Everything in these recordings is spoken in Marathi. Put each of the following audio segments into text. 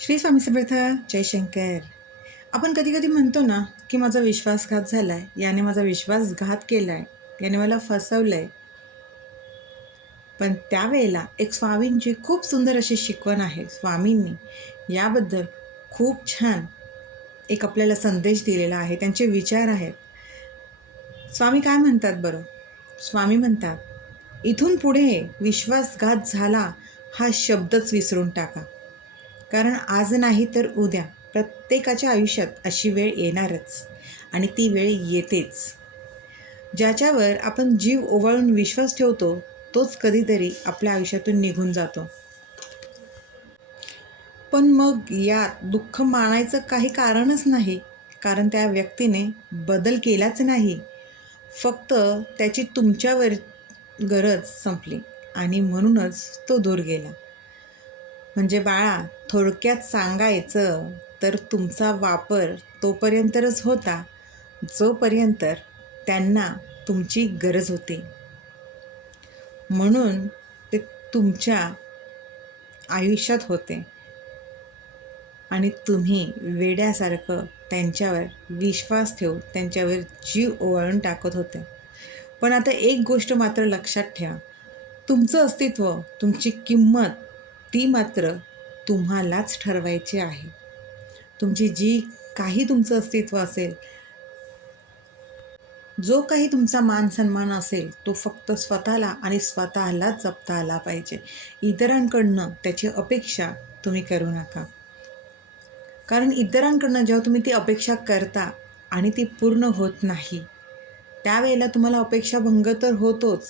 श्री स्वामी समर्थ जयशंकर आपण कधी कधी म्हणतो ना की माझा विश्वासघात झाला आहे याने माझा विश्वासघात केला आहे याने मला फसवलं आहे पण त्यावेळेला एक स्वामींची खूप सुंदर अशी शिकवण आहे स्वामींनी. याबद्दल खूप छान एक आपल्याला संदेश दिलेला आहे त्यांचे विचार आहेत. स्वामी काय म्हणतात बरं? स्वामी म्हणतात इथून पुढे विश्वासघात झाला हा शब्दच विसरून टाका. कारण आज नाही तर उद्या. प्रत्येकाच्या आयुष्यात अशी वेळ येणारच आणि ती वेळ येतेच. ज्याच्यावर आपण जीव ओवाळून विश्वास ठेवतो तोच कधीतरी आपल्या आयुष्यातून निघून जातो. पण मग यात दुःख मानायचं काही कारणच नाही कारण त्या व्यक्तीने बदल केलाच नाही. फक्त त्याची तुमच्यावर गरज संपली आणि म्हणूनच तो दूर गेला. म्हणजे बाळा थोडक्यात सांगायचं तर तुमचा वापर तोपर्यंतच होता. जोपर्यंत त्यांना तुमची गरज होती. म्हणून ते तुमच्या आयुष्यात होते. आणि तुम्ही वेड्यासारखं त्यांच्यावर विश्वास ठेवून त्यांच्यावर जीव ओवाळून टाकत होते. पण आता एक गोष्ट मात्र लक्षात ठेवा. तुमचं अस्तित्व तुमची किंमत ती मात्र तुम्हालाच ठरवायची आहे. तुमची जी काही तुमचं अस्तित्व असेल जो काही तुमचा मान सन्मान असेल तो फक्त स्वतःला आणि स्वतःलाच जपता आला पाहिजे. इतरांकडनं त्याची अपेक्षा तुम्ही करू नका. कारण इतरांकडनं जेव्हा तुम्ही ती अपेक्षा करता आणि ती पूर्ण होत नाही त्यावेळेला तुम्हाला अपेक्षाभंग तर होतोच.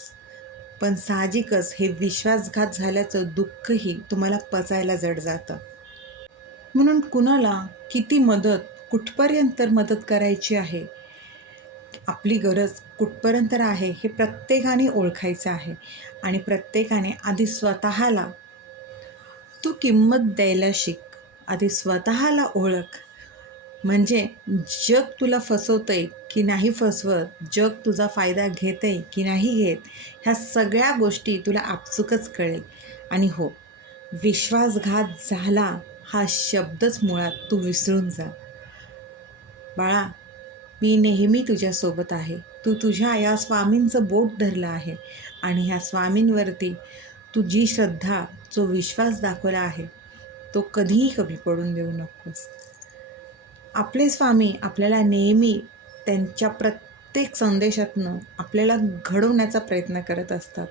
पण साहजिकच हे विश्वासघात झाल्याचं दुःखही तुम्हाला पचायला जड जातं. म्हणून कुणाला किती मदत कुठपर्यंत मदत करायची आहे? आपली गरज कुठपर्यंत आहे हे प्रत्येकाने ओळखायचं आहे आणि प्रत्येकाने आधी स्वतःला तू किंमत द्यायला शिक आधी स्वतःला ओळख म्हणजे जग तुला फसवतंय की नाही फसवत जग तुझा फायदा घेत आहे की नाही घेत ह्या सगळ्या गोष्टी तुला आपसुकच कळेल. आणि हो विश्वासघात झाला हा शब्दच मुळात तू विसरून जा. बाळा मी नेहमी तुझ्यासोबत आहे. तू तुझ्या या स्वामींचं बोट धरलं आहे आणि ह्या स्वामींवरती तू जी श्रद्धा जो विश्वास दाखवला आहे तो कधीही कमी पडून देऊ नकोस. आपले स्वामी आपल्याला नेहमी त्यांच्या प्रत्येक संदेशातनं आपल्याला घडवण्याचा प्रयत्न करत असतात.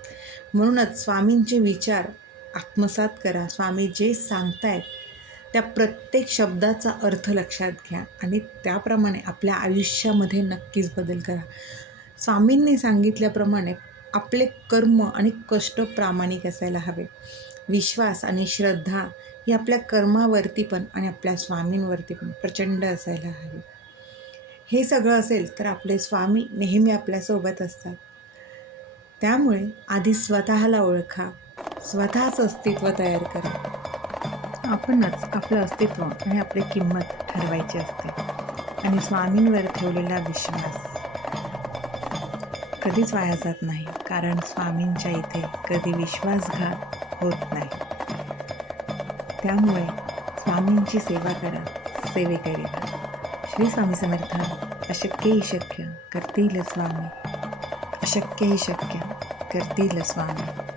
म्हणूनच स्वामींचे विचार आत्मसात करा. स्वामी जे सांगतायत त्या प्रत्येक शब्दाचा अर्थ लक्षात घ्या आणि त्याप्रमाणे आपल्या आयुष्यामध्ये नक्कीच बदल करा. स्वामींनी सांगितल्याप्रमाणे आपले कर्म आणि कष्ट प्रामाणिक असायला हवे. विश्वास आणि श्रद्धा ही आपल्या कर्मावरती पण आणि आपल्या स्वामींवरती पण प्रचंड असायला हवी. हे सगळं असेल तर आपले स्वामी नेहमी आपल्यासोबत असतात. त्यामुळे आधी स्वतःला ओळखा स्वतःचं अस्तित्व तयार करा. आपणच आपलं अस्तित्व आणि आपली किंमत ठरवायची असते आणि स्वामींवर ठेवलेला विश्वास कधीच वाया जात नाही कारण स्वामींच्या इथे कधी विश्वासघात होत नाही. त्यामुळे स्वामींची सेवा करा सेवेकरिता श्री स्वामी समर्थ अशक्यही शक्य करतील स्वामी. अशक्यही शक्य करतील स्वामी.